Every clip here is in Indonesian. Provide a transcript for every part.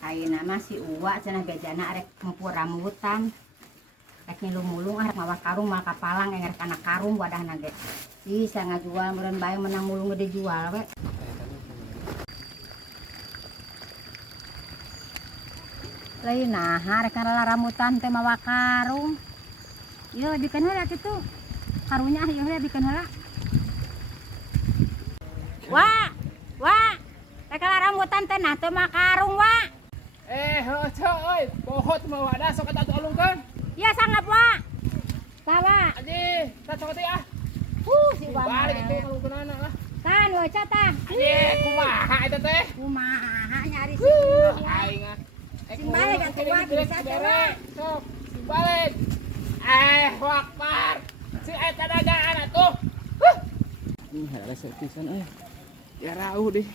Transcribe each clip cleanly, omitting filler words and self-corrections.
Ayeuna mah si Uwa cenah gajana arek ngumpul rambutan. Rek ngilung-mulung arek mawa karung mal kapalang ngerek anak karung wadahna ge. Bisa ngajual meureun bae menang mulung gede jual we. Lain naha rek ngaranna rambutan teh mawa karung. Ieu bikeun heula kitu. Karunya ieu heula bikeun heula. Wah. Rek rambutan teh nah teu mawa karung, Wak. Heuh, euy, pohot mah wadah sok eta tolongkeun. Iya sangat, Wak. Sawa. Aji, sok teh ah. Si Wak. Balik itu tolongkeunana lah. Kan waca tah. Aji, kumaha eta teh? Kumaha nyari si Aing ah. Simbalik atuh Wak bisa teh, Wak. Sok, simbalik. Wakpar. Si eta dagaan atuh. Ini ada pisan euy. Ya rauh deh.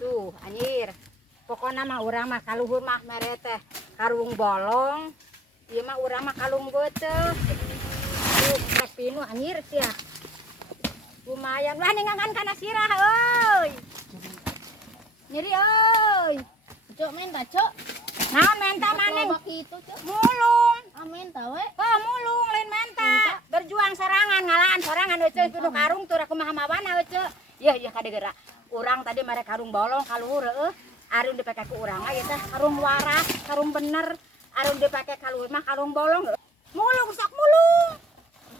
Tuh, anjir. Pokoknya mah urang mah kaluhur mah mere teh karung bolong. Ieu mah urang mah kalung beuteug. Tuh, rek pinu anjir sia. Lumayan lah ningangan kana sirah euy. Nyeri euy. Cok minta cok. Naon menta maneh? Itu cok. Mulung. Minta we. Oh, mulung lain menta. Berjuang sorangan, ngalaan sorangan euy pinu karung tuh rek kumaha mawana euy. Ieu kadegera. Urang tadi mere karung bolong kaluhur heueuh. Arun dipake ku urang aya teh karung waras, karung bener. Arun dipake kaluhur mah karung bolong. Mulung sok mulung.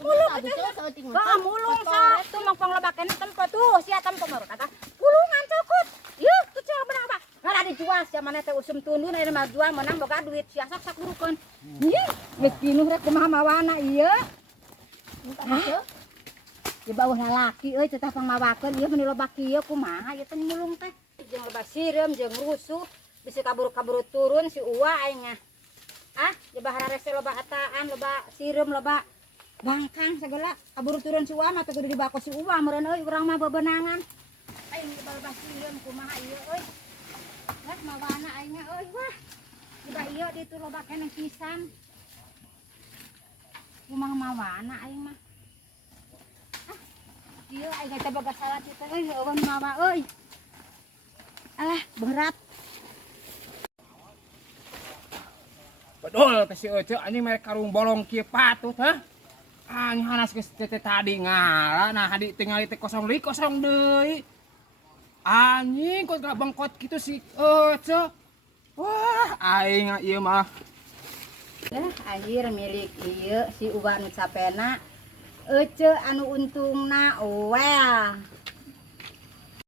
Mulung Tadi cok sauting Heeh, mulung sok. Tuh mangpang lebakeun tempo tuh sia tempo mah kata. Mulungan cokot. Yeuh, tuh cel beunang apa? Ngara dijual sia maneh teh usum tundun aya mah jual menang boga duit sia sak burukeun. Ieu geus kinuh rek kumaha mawana ieu. minta cok. Di bawah lalaki euy teh pangmawakeun ieu meni loba kieu kumaha ieu teh mulung teh. Jeung loba sireum jeung rusuh bisa kaburu-kaburu turun si Uwa aing mah. Ah, jebah rarese loba ataan, loba sireum, loba bangkang segala kaburu turun si Uwa mah teh kudu dibako si Uwa meureun euy urang mah bebenangan. Aing jebah loba sireum kumaha ieu euy. Lah mawana aing mah euy wah. Jebah ieu ditu loba keneh pisan. Kumaha mawana aing mah. Iya, aing teh boga salah teh euy, eueun mama euy. Alah, berat. Bedol teh si Ece anjing mere karung bolong kieu patut hah? Anjing hanas geus teh tadi ngala nah hadi tinggal teh kosong deui. Anjing kok gak bengkot kitu si Ece. Wah, aing ieu mah. Lah, anjir milik ieu si Uwan sapena. Ece anu untungna well.